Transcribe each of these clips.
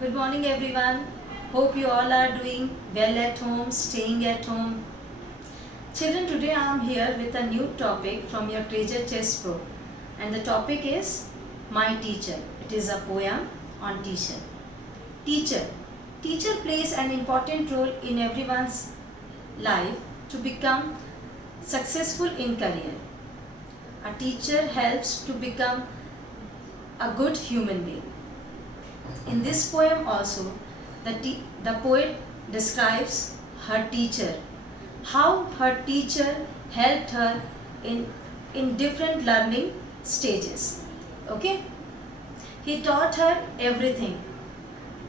Good morning, everyone. Hope you all are doing well at home, staying at home. Children, today I am here with a new topic from your Treasure Chest book, and the topic is My Teacher. It is a poem on teacher. Teacher. Teacher plays an important role in everyone's life to become successful in career. A teacher helps to become a good human being. In this poem also, the poet describes her teacher, how her teacher helped her in different learning stages. Okay? He taught her everything,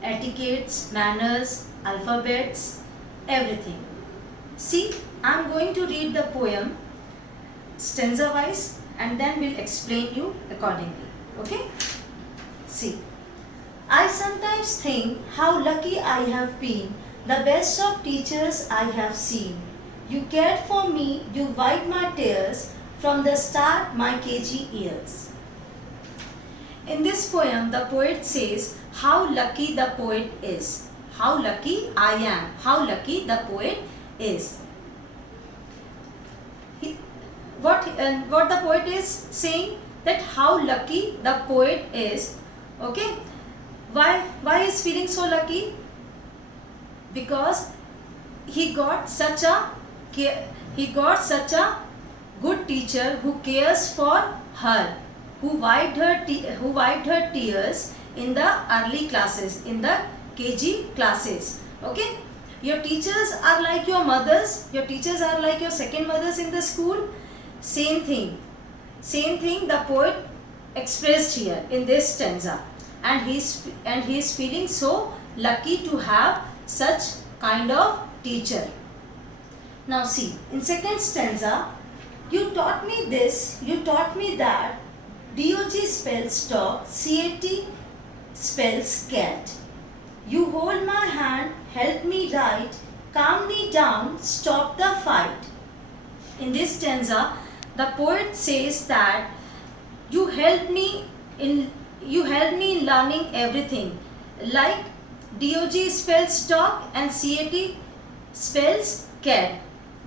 etiquettes, manners, alphabets, everything. See, I am going to read the poem stanza wise and then we'll explain you accordingly. Okay? See. I sometimes think how lucky I have been, the best of teachers I have seen. You cared for me, you wiped my tears from the start my KG years. In this poem, the poet says how lucky the poet is. How lucky I am. How lucky the poet is. What the poet is saying, that how lucky the poet is. Okay. Why is feeling so lucky? Because he got such a good teacher who cares for her, who wiped her tears in the early classes, in the KG classes. Okay, your teachers are like your mothers. Your teachers are like your second mothers in the school. Same thing the poet expressed here in this stanza. And he's feeling so lucky to have such kind of teacher. Now see, in second stanza, you taught me this, you taught me that, DOG spells dog, CAT spells cat. You hold my hand, help me write, calm me down, stop the fight. In this stanza, the poet says that you helped me in learning everything, like DOG spells dog and CAT spells cat.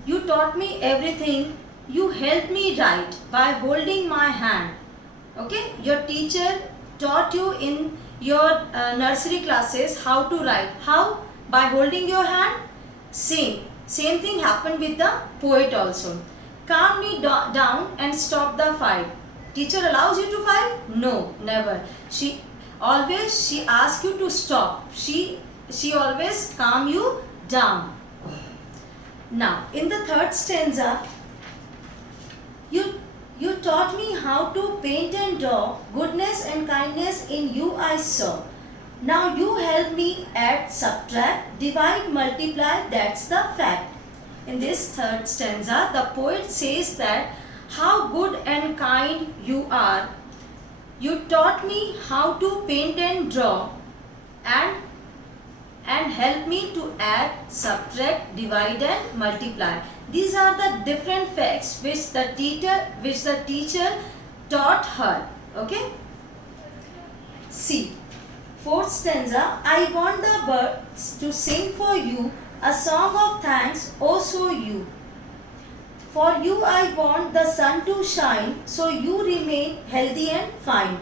You taught me everything. You helped me write by holding my hand. Okay, your teacher taught you in your nursery classes how to write. How? By holding your hand. Same thing happened with the poet also. Calm me down and stop the fight. Teacher allows you to fight? No, never. She asks you to stop. She always calm you down. Now, in the third stanza, you taught me how to paint and draw. Goodness and kindness in you I saw. Now you help me add, subtract, divide, multiply. That's the fact. In this third stanza, the poet says that how good and kind you are. You taught me how to paint and draw and help me to add, subtract, divide and multiply. These are the different facts which the teacher taught her. Okay? See, fourth stanza, I want the birds to sing for you a song of thanks, oh so you. For you I want the sun to shine, so you remain healthy and fine.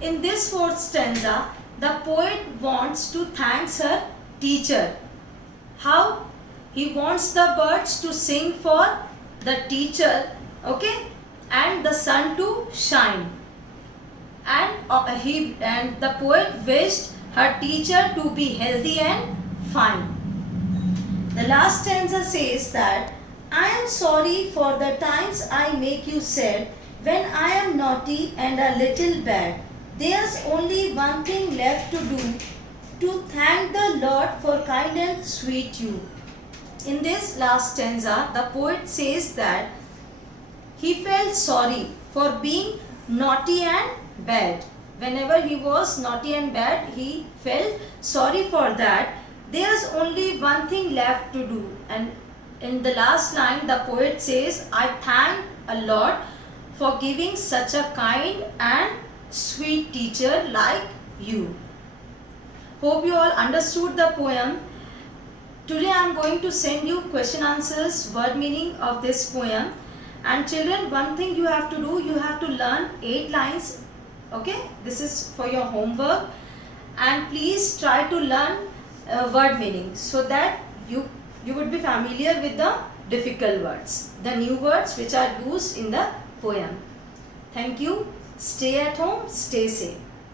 In this fourth stanza, the poet wants to thank her teacher. How? He wants the birds to sing for the teacher, okay, and the sun to shine. And the poet wished her teacher to be healthy and fine. The last stanza says that I am sorry for the times I make you sad when I am naughty and a little bad. There's only one thing left to do, to thank the Lord for kind and sweet you. In this last stanza, the poet says that he felt sorry for being naughty and bad. Whenever he was naughty and bad, he felt sorry for that. There's only one thing left to do, and in the last line, the poet says, I thank a lot for giving such a kind and sweet teacher like you. Hope you all understood the poem. Today I am going to send you question answers, word meaning of this poem. And children, one thing you have to do, you have to learn 8 lines. Okay, this is for your homework. And please try to learn word meaning so that you would be familiar with the difficult words, the new words which are used in the poem. Thank you. Stay at home, stay safe.